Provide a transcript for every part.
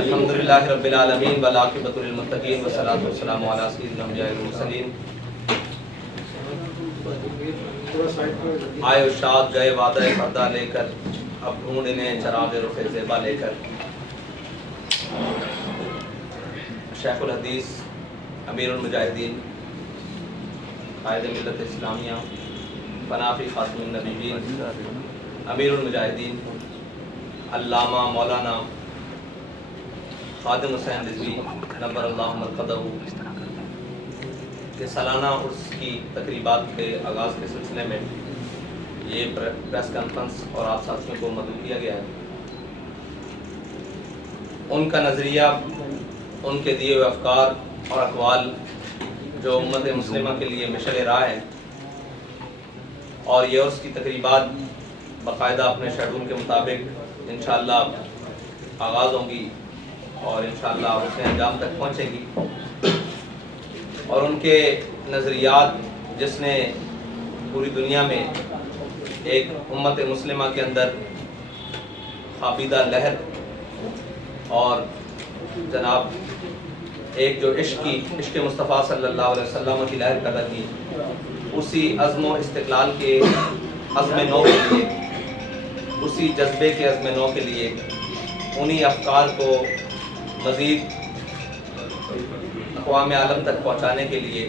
الحمدللہ رب العالمین والعاقبۃ للمتقین والصلاۃ والسلام علی سیدنا المرسلین۔ آئے اشاعت گئے وعدہ پردہ لے کر، اب ڈھونڈ انہیں چراغ رخ زیبا لے کر۔ شیخ الحدیث امیر المجاہدین قائد ملت اسلامیہ فنافی خاتم النبیین امیر المجاہدین علامہ مولانا خادم حسین رضوی نبر اللہ مرقدہ کے سالانہ عرس کی تقریبات کے آغاز کے سلسلے میں یہ پریس کانفرنس اور آپ ساتھیوں کو مدعو کیا گیا ہے۔ ان کا نظریہ، ان کے دیے ہوئے افکار اور اقوال جو امت مسلمہ کے لیے مشعل راہ ہے، اور یہ عرس کی تقریبات باقاعدہ اپنے شیڈول کے مطابق انشاءاللہ آغاز ہوں گی اور انشاءاللہ اسے انجام تک پہنچے گی۔ اور ان کے نظریات جس نے پوری دنیا میں ایک امت مسلمہ کے اندر خوابیدہ لہر اور جناب ایک جو عشق مصطفیٰ صلی اللہ علیہ وسلم کی لہر پیدا کی، اسی عزم و استقلال کے عزم نو کے لیے، اسی جذبے کے عزم نو کے لیے، انہی افکار کو مزید اقوام عالم تک پہنچانے کے لیے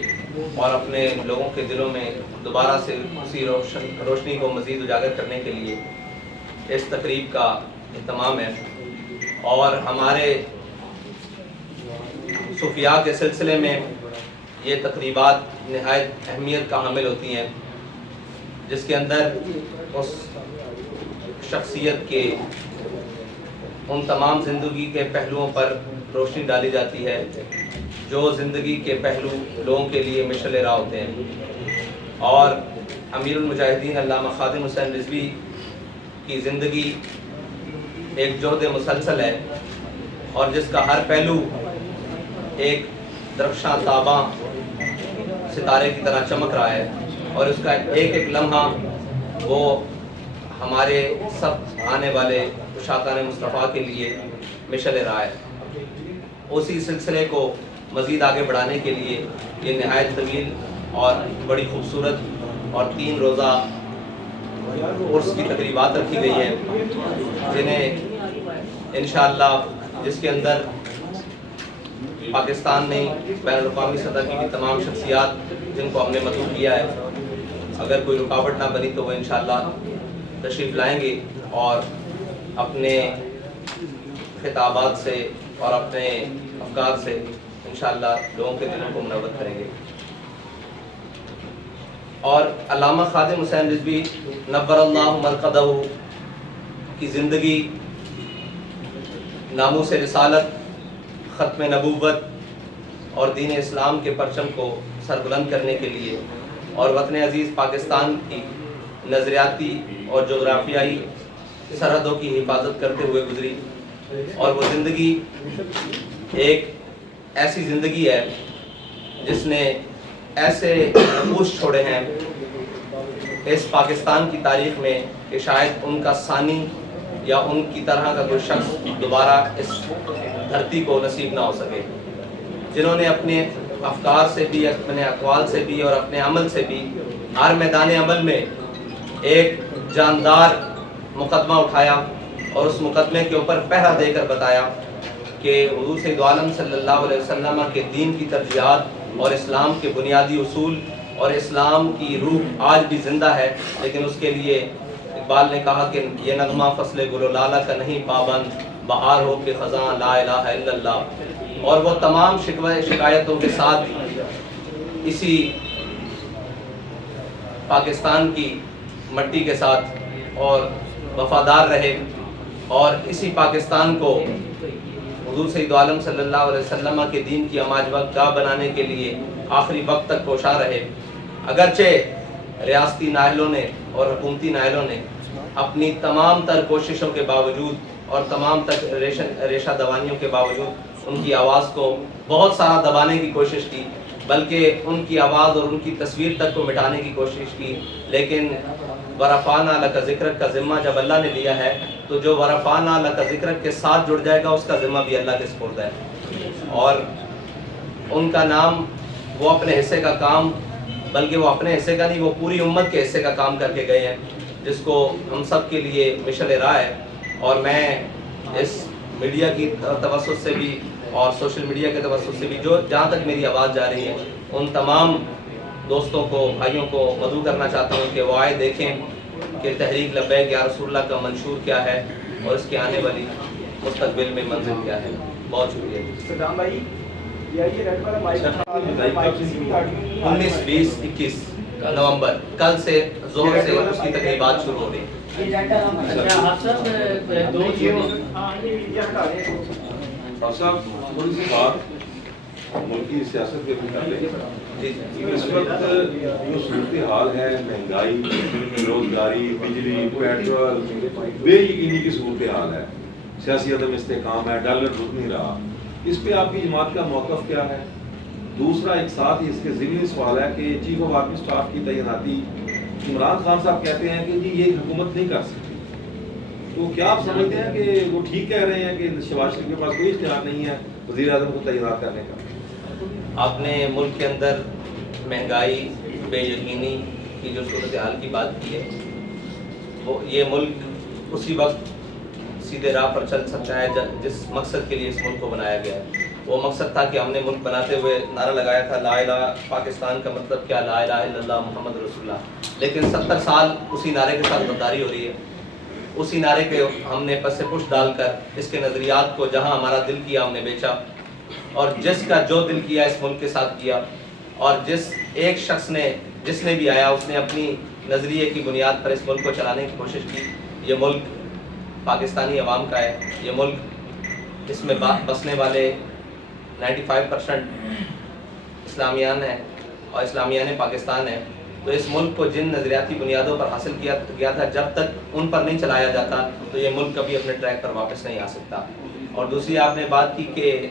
اور اپنے لوگوں کے دلوں میں دوبارہ سے اسی روشنی کو مزید اجاگر کرنے کے لیے اس تقریب کا اہتمام ہے۔ اور ہمارے صوفیاء کے سلسلے میں یہ تقریبات نہایت اہمیت کا حامل ہوتی ہیں، جس کے اندر اس شخصیت کے ان تمام زندگی کے پہلوؤں پر روشنی ڈالی جاتی ہے جو زندگی کے پہلو لوگوں کے لیے مشعل راہ ہوتے ہیں۔ اور امیر المجاہدین علامہ خادم حسین رضوی کی زندگی ایک جہد مسلسل ہے، اور جس کا ہر پہلو ایک درخشاں تاباں ستارے کی طرح چمک رہا ہے، اور اس کا ایک ایک لمحہ وہ ہمارے سب آنے والے اشاعتان مصطفیٰ کے لیے مشعل راہ ہے۔ اسی سلسلے کو مزید آگے بڑھانے کے لیے یہ نہایت طویل اور بڑی خوبصورت اور 3 روزہ عرس کی تقریبات رکھی گئی ہیں، جنہیں انشاءاللہ جس کے اندر پاکستان نے بین الاقوامی سطح کی بھی تمام شخصیات جن کو ہم نے مدعو کیا ہے، اگر کوئی رکاوٹ نہ بنی تو وہ انشاءاللہ تشریف لائیں گے اور اپنے خطابات سے اور اپنے افکار سے انشاءاللہ لوگوں کے دلوں کو منور کریں گے۔ اور علامہ خادم حسین رضوی نبر اللہ مرقدہ کی زندگی ناموس رسالت، ختم نبوت اور دین اسلام کے پرچم کو سربلند کرنے کے لیے اور وطن عزیز پاکستان کی نظریاتی اور جغرافیائی سرحدوں کی حفاظت کرتے ہوئے گزری۔ اور وہ زندگی ایک ایسی زندگی ہے جس نے ایسے نقوش چھوڑے ہیں اس پاکستان کی تاریخ میں کہ شاید ان کا ثانی یا ان کی طرح کا کوئی شخص دوبارہ اس دھرتی کو نصیب نہ ہو سکے، جنہوں نے اپنے افکار سے بھی، اپنے اقوال سے بھی اور اپنے عمل سے بھی ہر میدان عمل میں ایک جاندار مقدمہ اٹھایا اور اس مقدمے کے اوپر پہرا دے کر بتایا کہ حضور سید عالم صلی اللہ علیہ وسلم کے دین کی ترجیحات اور اسلام کے بنیادی اصول اور اسلام کی روح آج بھی زندہ ہے، لیکن اس کے لیے اقبال نے کہا کہ یہ نغمہ فصل گل و لالہ کا نہیں پابند، بہار ہو کے خزاں لا الہ الا اللہ۔ اور وہ تمام شکایتوں کے ساتھ اسی پاکستان کی مٹی کے ساتھ اور وفادار رہے، اور اسی پاکستان کو حضور سید عالم صلی اللہ علیہ وسلم کے دین کی اماج گاہ بنانے کے لیے آخری وقت تک کوشاں رہے۔ اگرچہ ریاستی نااہلوں نے اور حکومتی نااہلوں نے اپنی تمام تر کوششوں کے باوجود اور تمام تک ریشہ دوانیوں کے باوجود ان کی آواز کو بہت سارا دبانے کی کوشش کی، بلکہ ان کی آواز اور ان کی تصویر تک کو مٹانے کی کوشش کی، لیکن ورفعنا لک ذکرک کا ذمہ جب اللہ نے لیا ہے تو جو ورفعنا لک ذکرک کے ساتھ جڑ جائے گا اس کا ذمہ بھی اللہ کے سپرد ہے. اور ان کا نام وہ اپنے حصے کا کام، بلکہ وہ اپنے حصے کا نہیں، وہ پوری امت کے حصے کا کام کر کے گئے ہیں، جس کو ہم سب کے لیے مشعل راہ ہے. اور میں اس میڈیا کی توسط سے بھی اور سوشل میڈیا کے توسط سے بھی جو جہاں تک میری آواز جا رہی ہے ان تمام دوستوں کو، بھائیوں کو مدعو کرنا چاہتا ہوں کہ وہ آئے دیکھیں کہ تحریک لبیک یا رسول اللہ کا منشور کیا ہے اور اس کے آنے والی مستقبل میں منزل کیا ہے. بہت شکریہ. 19، 20، 21 نومبر کل سے زہر سے اس کی تقریبات شروع ہو رہی ہیں. ملکی سیاست کے اس وقت جو صورتحال ہے، مہنگائی، بے روزگاری، بجلی، پیٹرول، بے یقینی کی صورتحال ہے، سیاسی عدم استحکام ہے، ڈالر رک نہیں رہا، اس پہ آپ کی جماعت کا موقف کیا ہے؟ دوسرا ایک ساتھ ہی اس کے ضمنی سوال ہے کہ چیف آف آرمی اسٹاف کی تعیناتی عمران خان صاحب کہتے ہیں کہ جی یہ حکومت نہیں کر سکتی، تو کیا آپ سمجھتے ہیں کہ وہ ٹھیک کہہ رہے ہیں کہ شہباز شریف کے پاس کوئی اختیار نہیں ہے وزیر اعظم کو تعینات کرنے کا؟ آپ نے ملک کے اندر مہنگائی، بے یقینی کی جو صورتحال کی بات کی ہے، وہ یہ ملک اسی وقت سیدھے راہ پر چل سکتا ہے جس مقصد کے لیے اس ملک کو بنایا گیا ہے. وہ مقصد تھا کہ ہم نے ملک بناتے ہوئے نعرہ لگایا تھا لا الہ پاکستان کا مطلب کیا، لا الہ الا اللہ محمد رسول اللہ. لیکن 70 سال اسی نعرے کے ساتھ غداری ہو رہی ہے. اسی نعرے کے ہم نے پس پش ڈال کر اس کے نظریات کو جہاں ہمارا دل کیا ہم نے بیچا، اور جس کا جو دل کیا اس ملک کے ساتھ کیا. اور جس ایک شخص نے جس نے بھی آیا اس نے اپنی نظریے کی بنیاد پر اس ملک کو چلانے کی کوشش کی. یہ ملک پاکستانی عوام کا ہے، یہ ملک اس میں بسنے والے 95% اسلامیان ہیں اور اسلامیان پاکستان ہیں. تو اس ملک کو جن نظریاتی بنیادوں پر حاصل کیا گیا تھا، جب تک ان پر نہیں چلایا جاتا تو یہ ملک کبھی اپنے ٹریک پر واپس نہیں آ سکتا. اور دوسری آپ نے بات کی کہ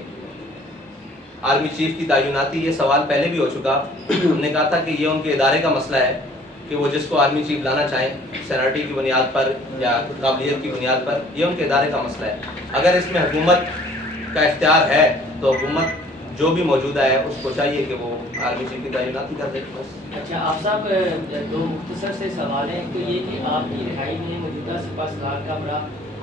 آرمی چیف کی تعیناتی، یہ سوال پہلے بھی ہو چکا. ہم نے کہا تھا کہ یہ ان کے ادارے کا مسئلہ ہے کہ وہ جس کو آرمی چیف لانا چاہیں سینیرٹی کی بنیاد پر یا قابلیت کی بنیاد پر، یہ ان کے ادارے کا مسئلہ ہے. اگر اس میں حکومت کا اختیار ہے تو حکومت جو بھی موجودہ ہے اس کو چاہیے کہ وہ آرمی چیف کی تعیناتی کر دے. اچھا آپ صاحب، دو مختصر سے سوال ہیں. تو یہ کہ آپ کی رہائی میں موجودہ سپاہ سالار کا بڑا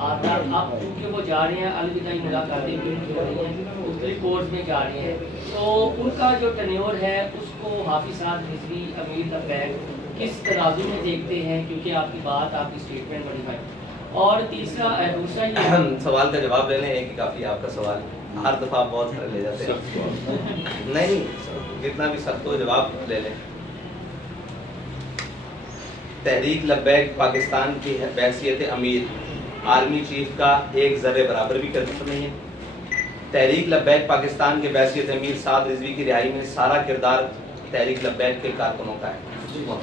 آتا، اب چونکہ وہ جا رہے ہیں الوداعی ملاقاتیں بھی ان کی ہو رہی ہیں، مختلف کورس میں جا رہے ہیں، تو ان کا جو ٹینیور ہے اس کو حافظ صاحب رضوی امیر لبیک کس ترازو میں دیکھتے ہیں؟ کیونکہ آپ کی بات، آپ کی اسٹیٹمنٹ بڑی بھائی. اور دوسرا یہ سوال کا جواب لینے ایک ہی کافی ہے. آپ کا سوال ہر دفعہ آپ بہت سارے لے جاتے ہیں. نہیں، جتنا بھی سخت ہو جواب لے لیں. تحریک لبیک پاکستان کی بحیثیت امیر آرمی چیف کا ایک ذرے برابر بھی کردار نہیں ہے. تحریک لبیک پاکستان کے بحیثیت امیر سعد رضوی کی رہائی میں سارا کردار تحریک لبیک کے کارکنوں کا ہے.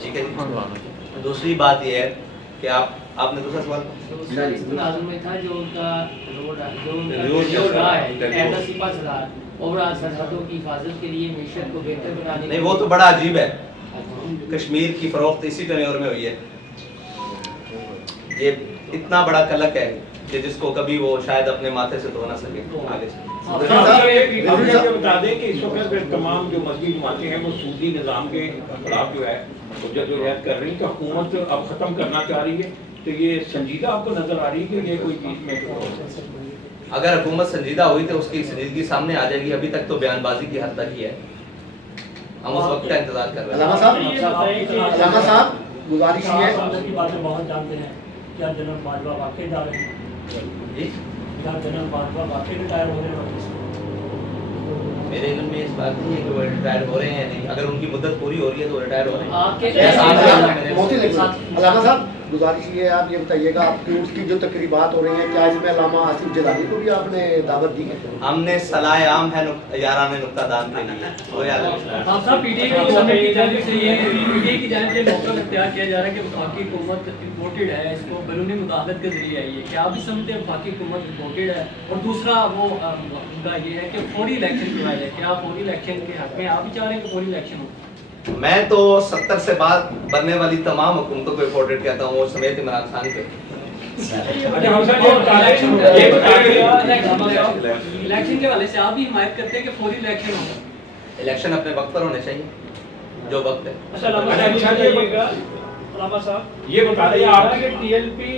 ٹھیک ہے جی. دوسری بات یہ ہے کہ آپ نے دوسرا سوال میں تھا جو ان کا جو رہا ہے as a Sipah Salar overall سرحدوں کی حفاظت کے لیے معیشت کو بہتر بنانے. نہیں، وہ تو بڑا عجیب ہے. کشمیر کی فروخت اسی ٹینیور میں ہوئی ہے. یہ اتنا بڑا کلک ہے کہ جس کو کبھی وہ شاید اپنے ماتھے سے دھو نہ سکے. آگے سے بتا دیں کہ اس وقت تمام جو مذہبی جماعتیں ہیں وہ سودی نظام کے خلاف جو ہے جدوجہد کر رہی ہیں کہ حکومت اب ختم کرنا چاہ رہی ہے. تو یہ سنجیدہ آپ کو نظر آ رہی ہے کہ یہ کوئی چیز میں اگر حکومت سنجیدہ ہوئی تو اس کی سنجیدگی سامنے آ جائے گی. ابھی تک تو بیان بازی کی حد تک ہی ہے. ہم اس وقت کا انتظار کر رہے ہیں. علامہ صاحب گزارش ہے کی باتیں بہت جانتے ہیں. کیا جنرل باجوہ واقعی جا رہے ہیں؟ جی، کیا جنرل باجوہ واقعی ریٹائر ہو رہے ہیں؟ میرے علم میں اس بات نہیں ہے کہ وہ ریٹائر ہو رہے ہیں یا نہیں. اگر ان کی مدت پوری ہو رہی ہے تو ریٹائر ہو رہے ہیں. علامہ صاحب گزارش یہ ہے آپ یہ بتائیے گا آپ کی اس کی جو تقریبات ہو رہی ہیں کیا اس میں علامہ آصف جیلانی کو بھی آپ نے دعوت دی ہے؟ ہم نے صلاح عام ہے یاران نقطہ دان کے لیے. آپ صاحب پی ٹی آئی کی جانب سے یہ پی ٹی آئی کی جانب سے موقع اختیار کیا جا رہا ہے کہ وفاقی حکومت امپورٹڈ ہے، اس کو بیرونی مداخلت کے ذریعے آئی ہے. کیا آپ بھی سمجھتے ہیں وفاقی حکومت امپورٹڈ ہے؟ اور دوسرا وہ ان کا یہ ہے کہ فوری الیکشن کروایا جائے. کیا فوری الیکشن کے حق میں آپ بھی چاہ رہے ہیں کہ فوری الیکشن ہو؟ میں تو 70 سے بعد بننے والی تمام حکومتوں کو امپورٹڈ کہتا ہوں، وہ سمیت عمران خان کے۔ اچھا ہم صاحب یہ بتا دیں الیکشن کے حوالے سے آپ بھی حمایت کرتے ہیں کہ فوری الیکشن ہو؟ الیکشن اپنے وقت پر ہونے چاہیے جو وقت ہے۔ علامہ صاحب یہ بتا دیں آپ کہ ٹی ایل پی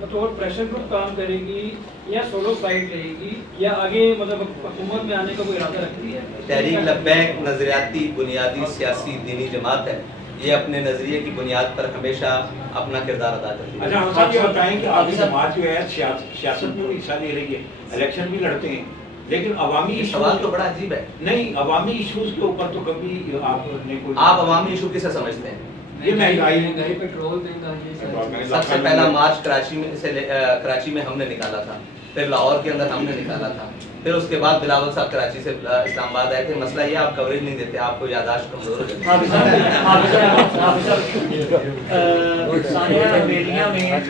بطور پریشر گروپ کام کرے گی یا سولو فائٹ رہے گی یا آگے مطلب حکومت میں آنے کا کوئی ارادہ رکھتی ہے؟ تحریک لبیک نظریاتی بنیادی سیاسی دینی جماعت ہے، یہ اپنے نظریے کی بنیاد پر ہمیشہ اپنا کردار ادا کرتی ہے۔ اچھا ہم صاحب یہ بتائیں کہ آپ کی جماعت جو ہے سیاست میں بھی حصہ لے رہی ہے، الیکشن بھی لڑتے ہیں، لیکن عوامی یہ سوال تو بڑا عجیب ہے۔ نہیں، عوامی ایشوز کے اوپر تو کبھی آپ نے کوئی آپ عوامی ایشو کسے سمجھتے ہیں؟ یہ مہنگائی پیٹرول مہنگائی سب سے پہلا مارچ کراچی میں ہم نے نکالا تھا، پھر لاہور کے اندر ہم نے نکالا تھا، پھر اس کے بعد بلاول صاحب کراچی سے اسلام آباد آئے تھے۔ مسئلہ یہ آپ کوریج نہیں دیتے، آپ کو یادداشت کمزور ہو جاتی ہے۔ سانحہ بیلیا میں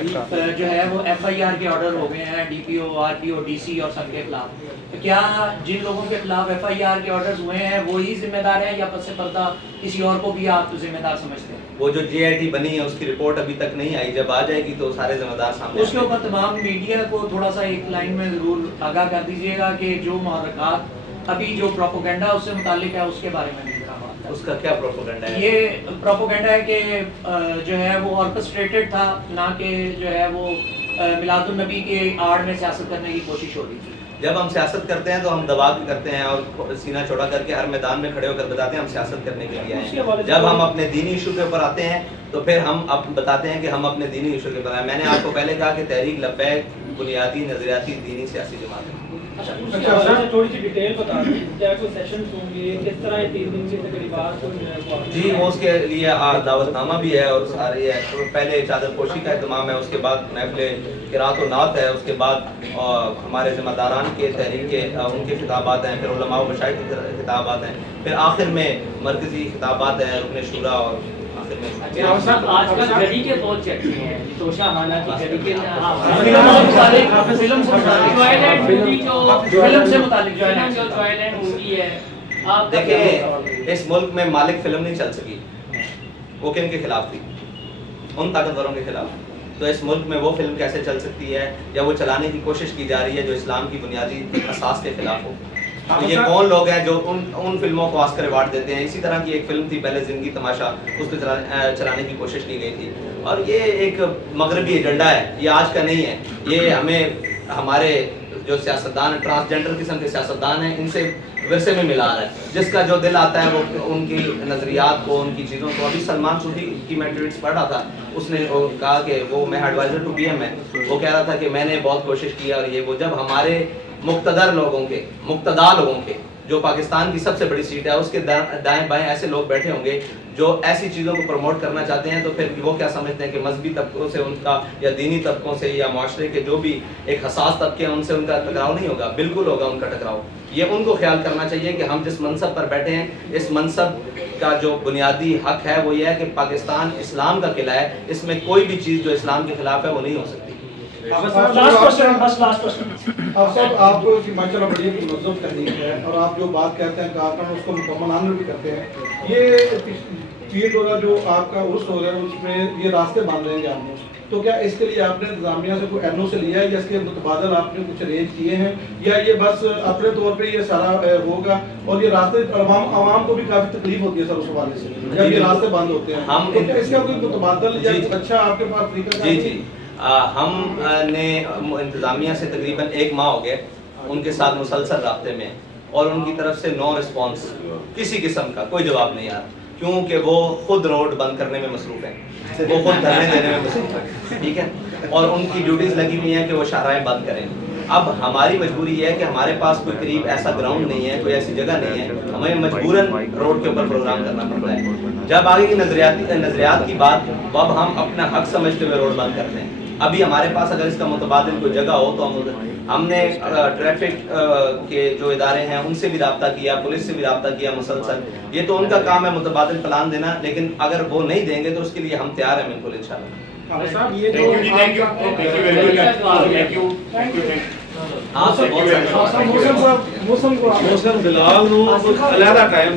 جو ہے وہ ایف آئی آر کے آرڈر ہو گئے ہیں ڈی پی او، آر پی او، ڈی سی اور سب کے خلاف۔ کیا جن لوگوں کے خلاف ایف آئی آر کے آرڈرز ہوئے ہیں وہی ذمہ دار ہیں یا پس پردہ کسی اور کو بھی آپ ذمہ دار سمجھتے ہیں؟ وہ جو جے آئی ٹی بنی ہے اس کی رپورٹ ابھی تک نہیں آئی، جب آ جائے گی تو سارے ذمہ دار سامنے اس کے اوپر تمام میڈیا کو تھوڑا سا ایک لائن میں ضرور آگاہ کر دیجیے گا کہ جو محرکات ابھی جو پروپوگنڈا اس سے متعلق ہے اس کے بارے میں بھی لکھا۔ اس کا کیا پروپیگنڈا ہے؟ یہ پروپوگنڈا ہے کہ جو ہے وہ آرکسٹریٹڈ تھا، نہ کہ جو ہے وہ میلاد النبی کے آڑ میں سیاست کرنے کی کوشش ہو رہی تھی۔ جب ہم سیاست کرتے ہیں تو ہم دبا کے کرتے ہیں اور سینہ چوڑا کر کے ہر میدان میں کھڑے ہو کر بتاتے ہیں ہم سیاست کرنے کے لیے آئے ہیں۔ جب ہم اپنے دینی ایشو کے اوپر آتے ہیں تو پھر ہم بتاتے ہیں کہ ہم اپنے دینی ایشو کے اوپر آئے ہیں۔ میں نے آپ کو پہلے کہا کہ تحریک لبیک بنیادی نظریاتی دینی سیاسی جماعت ہے۔ تھوڑی سی ڈیٹیل بتا دیں، کیا کوئی سیشنز ہوں گے، کس طرح یہ 3 دن کی تقریبات؟ جی وہ اس کے لیے دعوت نامہ بھی ہے اور ساری ہے۔ پہلے چادر پوشی کا اہتمام ہے، اس کے بعد محفل قرات و نعت ہے، اس کے بعد ہمارے ذمہ داران کے تحریک کے ان کے خطابات ہیں، پھر علماء و مشائخ کے خطابات ہیں، پھر آخر میں مرکزی خطابات ہیں رکن شورا، اور آخر میں آج کل گڑی کے بہت چرچے ہیں، توشہ خانہ کی گڑی کے فلم سے متعلق جو ہے آپ دیکھیں اس ملک میں مالک فلم نہیں چل سکی، وہ کن کے خلاف تھی؟ ان طاقتوروں کے خلاف۔ تو اس ملک میں وہ فلم کیسے چل سکتی ہے یا وہ چلانے کی کوشش کی جا رہی ہے جو اسلام کی بنیادی اساس کے خلاف ہو؟ تو یہ کون لوگ ہیں جو ان فلموں کو آسکر ایوارڈ دیتے ہیں؟ اسی طرح کی ایک فلم تھی پہلے زندگی تماشا، اس کو چلانے کی کوشش کی گئی تھی، اور یہ ایک مغربی ایجنڈا ہے، یہ آج کا نہیں ہے۔ یہ ہمیں ہمارے جو سیاستدان ٹرانسجنڈر قسم کے سیاستدان ہیں ان سے ورثے میں ملا رہا ہے، جس کا جو دل آتا ہے وہ ان کی نظریات کو، ان کی چیزوں کو۔ ابھی سلمان صوفی کی میں ٹویٹس پڑھ رہا تھا، اس نے کہا کہ وہ میں ایڈوائزر ٹو پی ایم ہے، وہ کہہ رہا تھا کہ میں نے بہت کوشش کی اور یہ وہ جب ہمارے مقتدر لوگوں کے، مقتدا لوگوں کے، جو پاکستان کی سب سے بڑی سیٹ ہے اس کے دائیں بائیں ایسے لوگ بیٹھے ہوں گے جو ایسی چیزوں کو پروموٹ کرنا چاہتے ہیں، تو پھر وہ کیا سمجھتے ہیں کہ مذہبی طبقوں سے ان کا یا دینی طبقوں سے یا معاشرے کے جو بھی ایک حساس طبقے ہیں ان سے ان کا ٹکراؤ نہیں ہوگا؟ بالکل ہوگا ان کا ٹکراؤ۔ یہ ان کو خیال کرنا چاہیے کہ ہم جس منصب پر بیٹھے ہیں اس منصب کا جو بنیادی حق ہے وہ یہ ہے کہ پاکستان اسلام کا قلعہ ہے، اس میں کوئی بھی چیز جو اسلام کے خلاف ہے وہ نہیں ہو سکتی۔ آپ کی ماشاءاللہ بڑی منظم تحریک ہے اور آپ جو بات کہتے ہیں کارکن اس کو مکمل عمل بھی کرتے ہیں۔ یہ تیر ڈورا جو آپ کا عرس ہو رہا ہے اس میں یہ راستے باندھ رہے ہیں جانبوجھ، تو کیا اس کے لیے آپ نے انتظامیہ سے کوئی ایل او سے لیا ہے یا اس کے متبادل آپ نے کچھ ارینج کیے ہیں یا یہ بس اپنے طور پہ یہ سارا ہوگا؟ اور یہ راستے عوام کو بھی کافی تکلیف ہوتی ہے سر اس حوالے سے جب یہ راستے بند ہوتے ہیں، تو کیا اس کا کوئی متبادل یا اچھا آپ کے پاس طریقہ؟ جی ہم نے انتظامیہ سے تقریباً 1 ماہ ہو گئے ان کے ساتھ مسلسل رابطے میں، اور ان کی طرف سے نو رسپانس، کسی قسم کا کوئی جواب نہیں آ رہا، کیونکہ وہ خود روڈ بند کرنے میں مصروف ہیں، وہ خود دھرنے دینے میں مصروف ہیں، ٹھیک ہے، اور ان کی ڈیوٹیز لگی ہوئی ہیں کہ وہ شاہراہیں بند کریں۔ اب ہماری مجبوری یہ ہے کہ ہمارے پاس کوئی قریب ایسا گراؤنڈ نہیں ہے، کوئی ایسی جگہ نہیں ہے، ہمیں مجبوراً روڈ کے اوپر پروگرام کرنا پڑتا ہے۔ جب آگے کی نظریات کی بات، اب ہم اپنا حق سمجھتے ہوئے روڈ بند کرتے ہیں۔ ابھی ہمارے پاس اگر اس کا متبادل کوئی جگہ ہو تو ہم نے ٹریفک کے جو ادارے ہیں ان سے بھی رابطہ کیا، پولیس سے بھی رابطہ کیا مسلسل، یہ تو ان کا کام ہے متبادل پلان دینا، لیکن اگر وہ نہیں دیں گے تو اس کے لیے ہم تیار ہیں بالکل انشاءاللہ۔ موسم بلال علیحدہ ٹائم